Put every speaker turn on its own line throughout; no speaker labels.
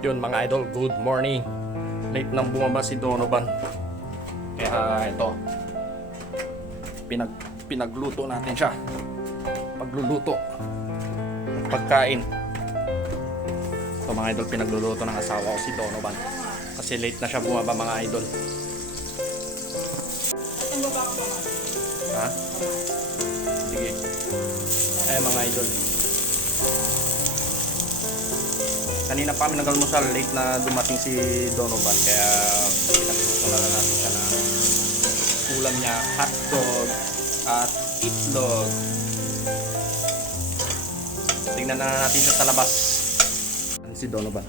Yun mga idol, good morning. Late nang bumaba si Donovan. Kaya ito, pinag, pinagluto natin siya. Pagluluto pagkain. Ito mga idol, pinagluluto ng asawa ko si Donovan. Kasi late na siya bumaba mga idol. Ha? Sige. Eh mga idol. Kanina pa kami nag-almusal, late na dumating si Donovan kaya pinagluto na lang natin siya ng ulam niya, hotdog at itlog. Tingnan na natin siya sa labas. Si Donovan?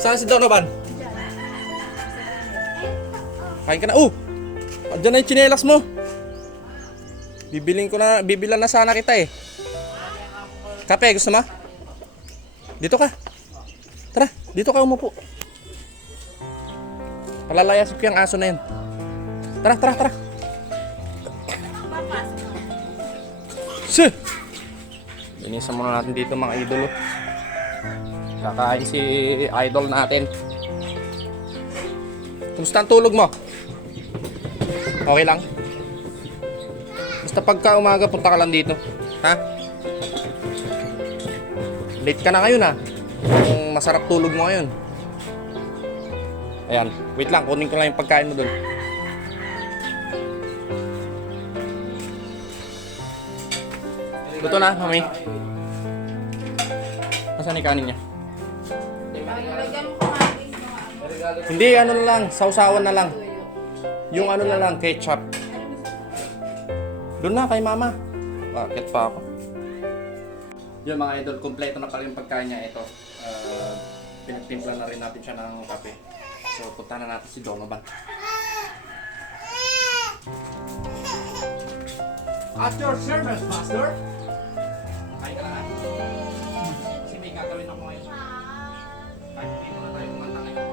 Saan si Donovan? Kain ka na. Oh! Andiyan na yung tsinelas mo. Bibiling ko na, bibilan na sana kita eh. Kape, gusto mo? Dito ka. Tara, dito ka umupo. Palalayas ko yung aso na yun. Tara, tara, tara. Sir! Inisan muna natin dito mga idolo. Kakain si idol natin. Kumusta ang tulog mo? Okay lang? Basta pagka umaga, punta ka lang dito. Ha? Late ka na ngayon ha. Yung masarap tulog mo ngayon. Ayan. Wait lang, kunin ko lang yung pagkain mo dun. Luto na, mami. Nasaan yung kanin niya? Hindi, ano na lang, sausawan na lang. Yung ano na lang, ketchup. Doon na kay mama. Bakit pa ako? Yun mga idol, kompleto na pala yung pagkain niya. Ito, uh, pinagtimpla na rin natin siya ng kape. So, punta na natin si Donovan. At your service, master! Kain ka na nga. Kasi may gagawin ako ngayon. Kahit hindi mo na tayo kumanta ngayon.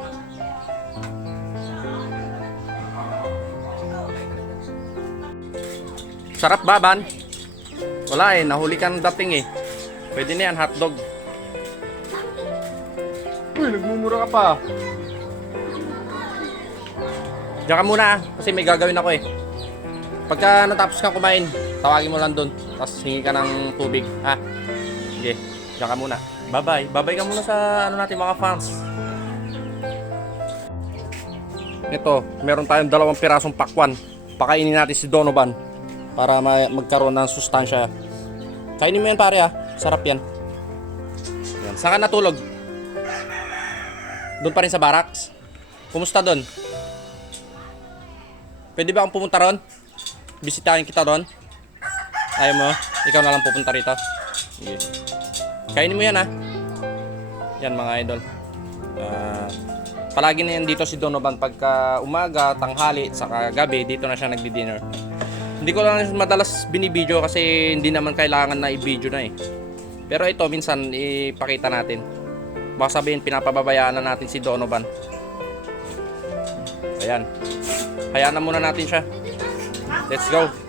Sarap ba, Ban? Wala eh, nahuli ka ng dating eh. Pwede na yan, hotdog. Uy, nagmumura ka pa. Diyan ka muna kasi may gagawin ako eh. Pagka natapos kang kumain, tawagin mo lang doon. Tapos hingi ka ng tubig, ha? Sige, diyan ka muna. Bye-bye. Bye-bye ka muna sa ano natin mga fans. Ito, meron tayong dalawang pirasong pakwan. Pakainin natin si Donovan para ma- magkaroon ng sustansya. Kainin mo yan pare ah. Sarap yan. yan. Saan ka natulog? Doon pa rin sa barracks? Kumusta doon? Pwede ba akong pumunta ron? Bisitahin kita ron? Ayaw mo? Ikaw na lang pupunta rito? Sige. Kainin mo yan ah. Yan mga idol. Ah, palagi na yan dito si Donovan pagka umaga, tanghali, saka gabi, dito na siya nagdi-dinner. Hindi ko lang madalas binibideo kasi hindi naman kailangan na i-video na eh. Pero ito minsan ipakita natin. Baka sabihin pinapababayaan na natin si Donovan. Ayan. Hayaan na muna natin siya. Let's go.